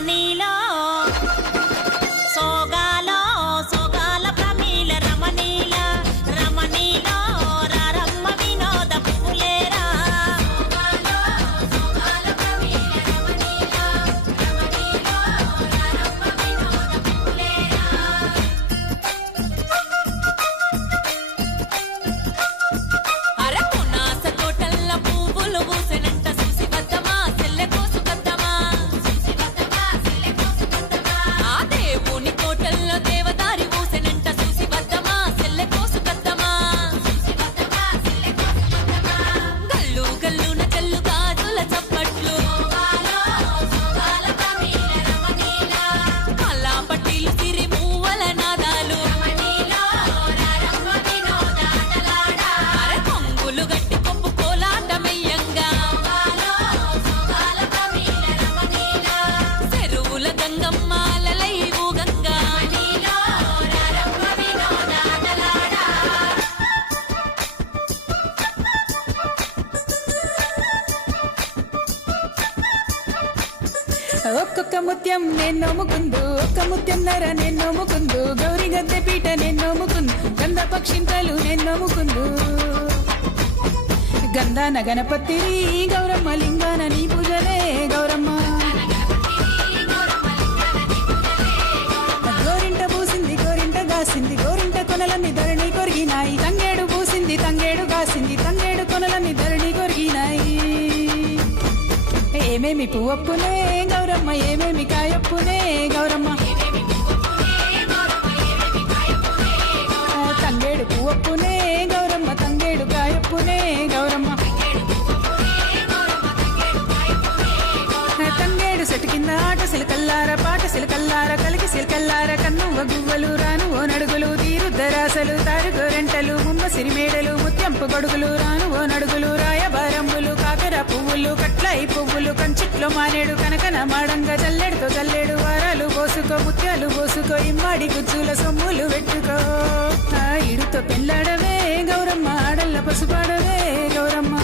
రమణీలో సోగాలో సోగాల ప్రమీల రమణీల రమణీలో రారమ్మ వినోద పువ్వులేరా సోగాల ప్రమీల రమణీల రమణీలో రారమ్మ వినోద పువ్వులేరా అరకునాస తోటల్ల పువ్వులు పూసెనంట చూసి వద్దమా సెల్లె కోసుకొద్దమా ఆ దేవుని తోటల్లో దేవదారి పూసెనంట చూసి వద్దమా సెల్లె కోసుకొద్దమా గల్లు గల్లున జల్లు గాజుల చప్పట్లు కల్లా పట్టీలు సిరి మూవల నాదాలు అర కొంగులు గట్టి కొప్పు కోలాటమయ్యంగా చెరువుల గంగమ్మాలలై ఊగంగా ఒక్కొక్క ముత్యం నేను నమ్ముకుందు ఒక్క ముత్యం నర నేను నమ్ముకుందు గౌరీ గద్దె పీట నేను నమ్ముకుందు గంధ పక్షింతలు నేను నమ్ముకుందు గంధాన గణపతి గౌరమ్మ లింగాన నీ పూజలే గౌరమ్మ గోరింట పూసింది గోరింట గాసింది గోరింట కొనలన్నీ ధరణి కొరిగినాయి తంగేడు పూసింది తంగేడు గాసింది తంగేడు కొనలన్నీ ధరణి కొరిగినాయి ఏమేమి పువ్వప్పునే గౌరమ్మ ఏమేమి కాయప్పునే గౌరమ్మ తంగేడు పువ్వప్పునే గౌరమ్మ తంగేడు కాయప్పునే గౌరమ్మ తంగేడు సెటు కింద ఆట సిలకల్లార పాట సిలకల్లార కలికి సిలకల్లార కన్నువ గువ్వలు రాను ఓ నడుగులు తీరుద్దరాసలు తారుగోరెంటలు ముమ్మ సిరిమేడలు ముత్యంపు గొడుగులు రాను ఓ నడుగులు రాయబారంబులు కాకర పువ్వులు కట్లయి పువ్వులు కంచిట్లో మానేడు కనకన మాడంగా జల్లెడుతో జల్లేడు వారాలు పోసుకో ముత్యాలు పోసుకో ఇమ్మాడి గుజ్జుల సొమ్ములు పెట్టుకో ఇడుతో పెళ్ళాడవే గౌరమ్మ ఆడల్ల పసుపాడవే గౌరమ్మ